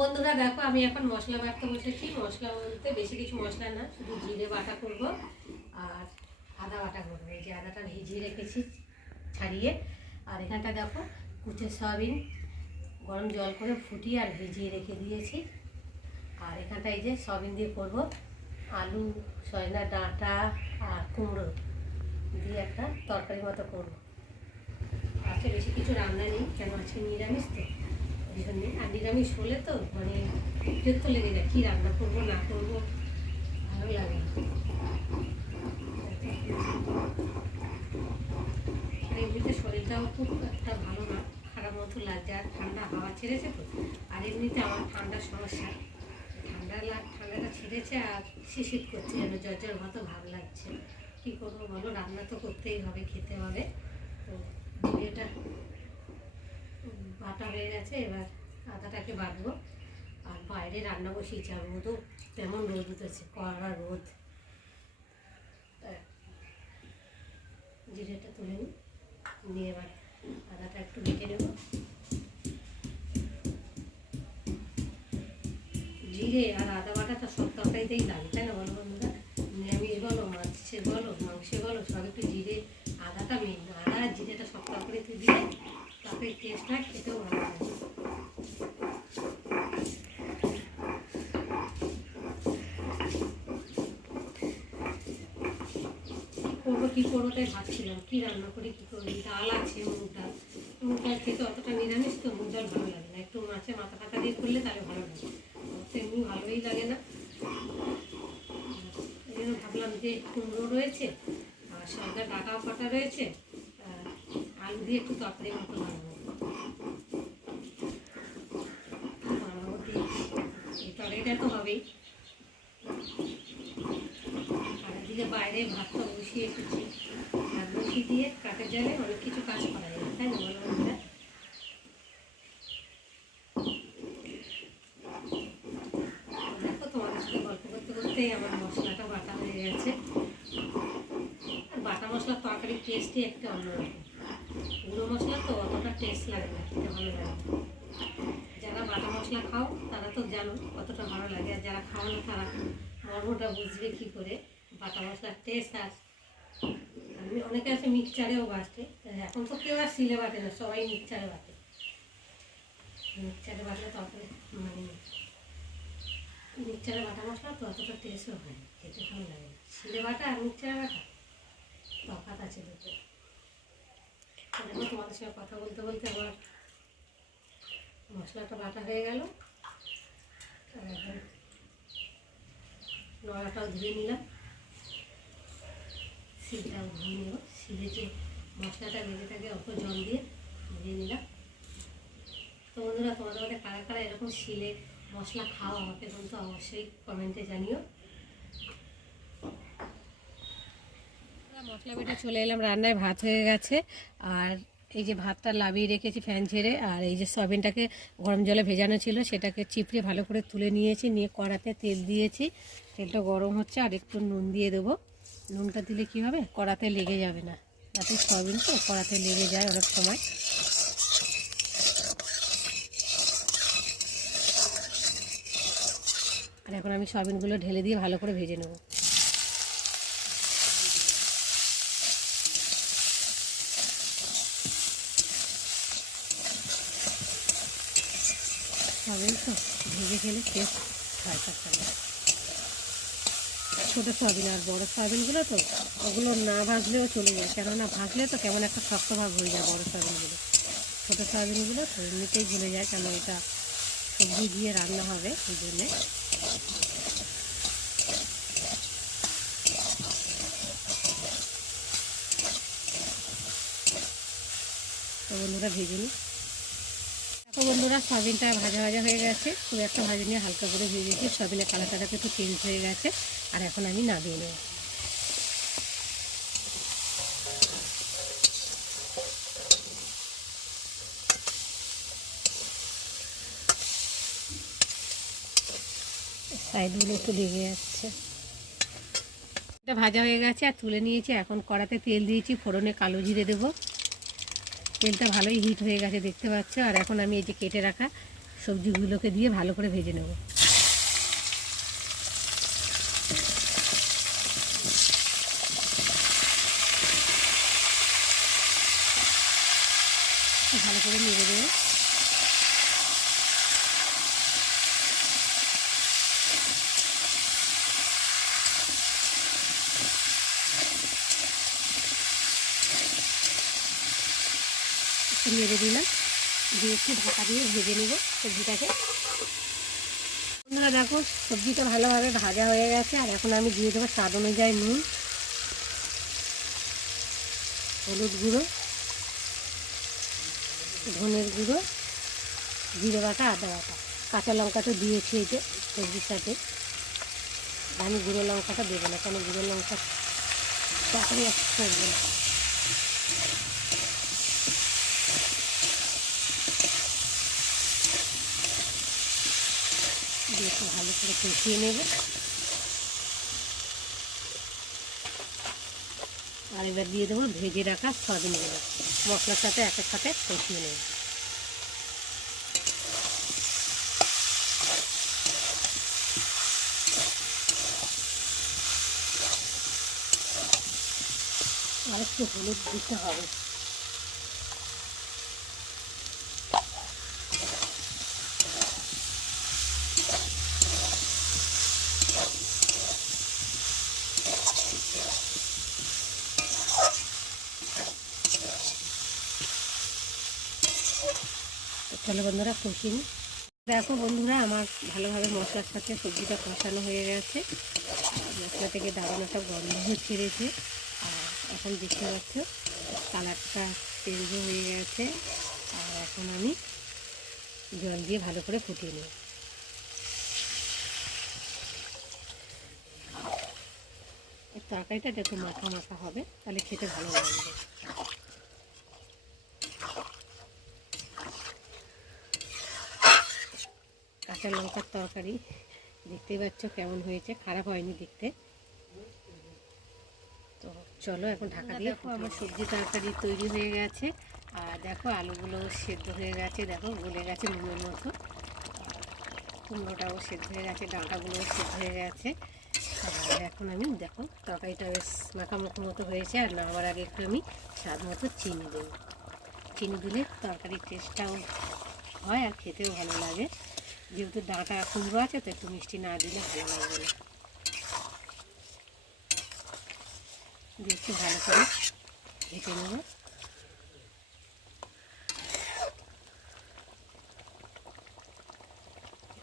বন্ধুরা দেখো আমি এখন মশলা বাটতে বসেছি। মশলা বলতে বেশি কিছু মশলা না, শুধু জিরে বাটা করব আর আদা বাটা করবো। এই যে আদাটা ভিজিয়ে রেখেছি ছাড়িয়ে, আর এখানটা দেখো কুচে সয়াবিন গরম জল করে ফুটিয়ে আর ভিজিয়ে রেখে দিয়েছি। আর এখানটা এই যে সয়াবিন দিয়ে করব, আলু সজনা ডাঁটা আর কুমড়ো দিয়ে একটা তরকারি মতো করবো। আজকে বেশি কিছু রান্না নেই, কেন আজকে নিরামিষ তো ওই জন্যে। আর নিরামিষ হলে তো মানে বিরক্ত লেগে যায়, কী রান্না করবো না করবো ভালো লাগে। আর এমনিতে শরীরটাও খুব একটা ভালো না, খারাপ মতো লাগছে। আর ঠান্ডা হাওয়া ছেড়েছে তো, আর এমনিতে আমার ঠান্ডার সমস্যা, ঠান্ডাটা ছেড়েছে আর শীত করছে, যেন জ্বর মতো ভাব লাগছে। কী করবো বলো, রান্না তো করতেই হবে, খেতে হবে। তো জিরেটা বাটা হয়ে গেছে, এবার আদাটাকে বাটবো। আর বাইরে রান্না বসিয়েছি, আর রোদও তেমন রোদ উঠেছে, কড়া রোদ। জিরেটা তুলে নিয়ে এবার আদাটা একটু বেটে নেব। জিরে আর আদা বাটাটা সব তরকারিতেই লাগে, তাই না বলো বন্ধুরা? নিরামিষ বলো, মাছে বলো, মাংসে বলো, সব একটু জিরে আদাটা মেন। আদা আর জিরেটা সব তরকারিতে দিলে তরকারির টেস্টটা খেতেও ভালো লাগে। কী করবো তাই ভাবছিলাম, কী রান্না করি, কী করি। ডাল আছে, মুগ ডাল খেতে অতটা নিরামিষ তো মুগ ডাল ভালো লাগে না, একটু মাছে মাথা ফাতা দিয়ে করলে তাহলে ভালো লাগে, তো এমনি ভালোই লাগে না। এই জন্য ভাবলাম যে কুমড়ো রয়েছে আর সঙ্গে ডাঁটাও কাটা রয়েছে, আলু দিয়ে একটু তরকারি মতো বানাবো। এই তরকারিটা তো হবেই। আর এদিকে বাইরে ভাতটা বসিয়ে এসেছি, ভাত বসিয়ে দিয়ে কাঠের জালে অনেক কিছু কাজ করা যায়, তাই না বলো বন্ধুরা? দেখো তোমাদের সাথে গল্প করতে করতেই আমার মশলাটা বাটা হয়ে গেছে। আর বাটা মশলার তরকারির টেস্টই একটা অন্যরকম। গুঁড়ো মশলা তো অতটা টেস্ট লাগে না, খেতে ভালো লাগে। যারা বাটা মশলা খাও তারা তো জানো কতটা ভালো লাগে, আর যারা খাও না তারা মর্মটা বুঝবে কী করে বাটা মশলার টেস্ট। আর আমি অনেকে আছে মিক্সচারেও বাটে, এখন তো কেউ আর শিলে বাটে না, সবাই মিক্সচারে বাটে। মিক্সচারে বাটলে তরকারি মানে মিক্সচারে বাটা মশলা তো অতটা টেস্টও হয় না, খেতে ভালো লাগে না। শিলে বাটা আর মিক্সচারে বাটা তফাৎ আছে দুটো। দেখো তোমাদের সঙ্গে কথা বলতে বলতে আবার মশলাটা বাটা হয়ে গেল। আর এখন নড়াটাও ধুয়ে নিলাম, শিলটাও ধুয়ে নেব। শিলে যে মশলাটা বেঁধে থাকে অল্প জল দিয়ে ধুয়ে নিলাম। তো বন্ধুরা, তোমাদের মধ্যে কারা কারা এরকম শিলে মশলা খাও আমাকে কিন্তু অবশ্যই কমেন্টে জানিও। মশলা বেটে চলে এলাম রান্নায়, ভাত হয়ে গেছে। আর এই যে ভাতটা লাভিয়ে রেখেছি ফ্যান ছেড়ে, আর এই যে সয়াবিনটাকে গরম জলে ভেজানো ছিল সেটাকে চিপড়ে ভালো করে তুলে নিয়েছি, নিয়ে কড়াতে তেল দিয়েছি। তেলটা গরম হচ্ছে, আর একটু নুন দিয়ে দেবো। নুনটা দিলে কী হবে, কড়াতে লেগে যাবে না, যাতে সয়াবিন তো কড়াতে লেগে যায় অনেক সময়। আর এখন আমি সয়াবিনগুলো ঢেলে দিয়ে ভালো করে ভেজে নেব। সয়াবিন তো ভেজে খেলে টেস্ট হয় তরকারি। ছোটো সয়াবিন আর বড়ো সয়াবিনগুলো তো ওগুলো না ভাজলেও চলে যায়, কেননা ভাজলে তো কেমন একটা শক্ত ভাব হয়ে যায় বড়ো সয়াবিনগুলো। ছোটো সয়াবিনগুলো তো এমনিতেই গলে যায়, কেন এটা সবজি দিয়ে রান্না হবে ওই জন্যে। তো বন্ধুরা ভেজে নিই। তো বন্ধুরা সয়াবিনটা ভাজা ভাজা হয়ে গেছে, খুব একটা ভাজি নিয়ে হালকা করে ভেজেছি। সয়াবিনের কালারটা একটু চেঞ্জ হয়ে গেছে, আর এখন আমি নামিয়ে নেব। সাইডগুলো একটু লেগে যাচ্ছে। এটা ভাজা হয়ে গেছে আর তুলে নিয়েছি। এখন কড়াতে তেল দিয়েছি, ফোড়নে কালো জিরে দেবো। তেলটা ভালোই হিট হয়ে গেছে দেখতে পাচ্ছ। আর এখন আমি এই যে কেটে রাখা সবজিগুলোকে দিয়ে ভালো করে ভেজে নেব। ভালো করে নেড়ে দেবো। নেড়ে দিলাম, দিয়ে একটু ঢাকা দিয়ে ভেজে নেব সবজিটাকে। বন্ধুরা দেখো সবজিটা ভালোভাবে ভাজা হয়ে গেছে, আর এখন আমি দিয়ে দেবো স্বাদ অনুযায়ী নুন, হলুদ গুঁড়ো, ধনের গুঁড়ো, জিরে বাটা, আদা বাটা, কাঁচা লঙ্কা তো দিয়েছি এই যে সবজির সাথে। আমি গুঁড়ো লঙ্কাটা দেবো না, কেন গুঁড়ো লঙ্কা তরকারি করবো না। দিয়ে একটু ভালো করে কষিয়ে নেব। আর এবার দিয়ে দেবো ভেজে রাখা সয়াবিনগুলো, মশলার সাথে একের সাথে কষিয়ে নেব। আর একটু হলুদ দিতে হবে। চলো বন্ধুরা কষিয়ে নিই। দেখো বন্ধুরা আমার ভালোভাবে মশলার সাথে সবজিটা কষানো হয়ে গেছে, মশলা থেকে দারুণ একটা গন্ধ ছেড়েছে। আর এখন দেখতে পাচ্ছ কালারটা চেঞ্জও হয়ে গেছে। আর এখন আমি জল দিয়ে ভালো করে ফুটিয়ে নেব। এই তরকারিটা একটু মাখা মাখা হবে, তাহলে খেতে ভালো লাগবে। কাঁচা লঙ্কার তরকারি দেখতেই পাচ্ছ কেমন হয়েছে, খারাপ হয়নি দেখতে। তো চলো এখন ঢাকা দিয়ে। দেখো আমার সবজি তরকারি তৈরি হয়ে গেছে, আর দেখো আলুগুলো সেদ্ধ হয়ে গেছে, দেখো গলে গেছে নুনের মতো। কুমড়োটাও সেদ্ধ হয়ে গেছে, ডাঁটাগুলোও সেদ্ধ হয়ে গেছে। আর এখন আমি দেখো তরকারিটা বেশ মাখামাখো মতো হয়েছে। আর নামার আগে একটু আমি স্বাদ মতো চিনি দেব। চিনি দিলে তরকারির টেস্টটাও হয় আর খেতেও ভালো লাগে। যেহেতু ডাঁটা কুমড়ো আছে তো একটু মিষ্টি না দিলে ভালো লাগবে না। দিয়ে একটু ভালো করে ভেজে নেব।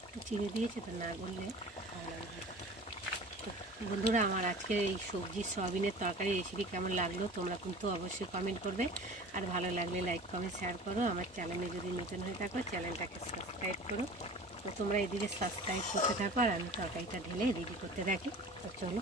একটু চিনি দিয়েছে তো, না করলে ভালো লাগবে। তো বন্ধুরা আমার আজকে এই সবজির সয়াবিনের তরকারি রেসিপি কেমন লাগলো তোমরা কিন্তু অবশ্যই কমেন্ট করবে। আর ভালো লাগলে লাইক কমেন্ট শেয়ার করো। আমার চ্যানেলে যদি নতুন হয়ে থাকো চ্যানেলটাকে সাবস্ক্রাইব করো। তো তোমরা এদিকে সাবস্ক্রাইব করতে থাকো আর আমি তরকারিটা ঢেলে রেডি করতে থাকি। তো চলো।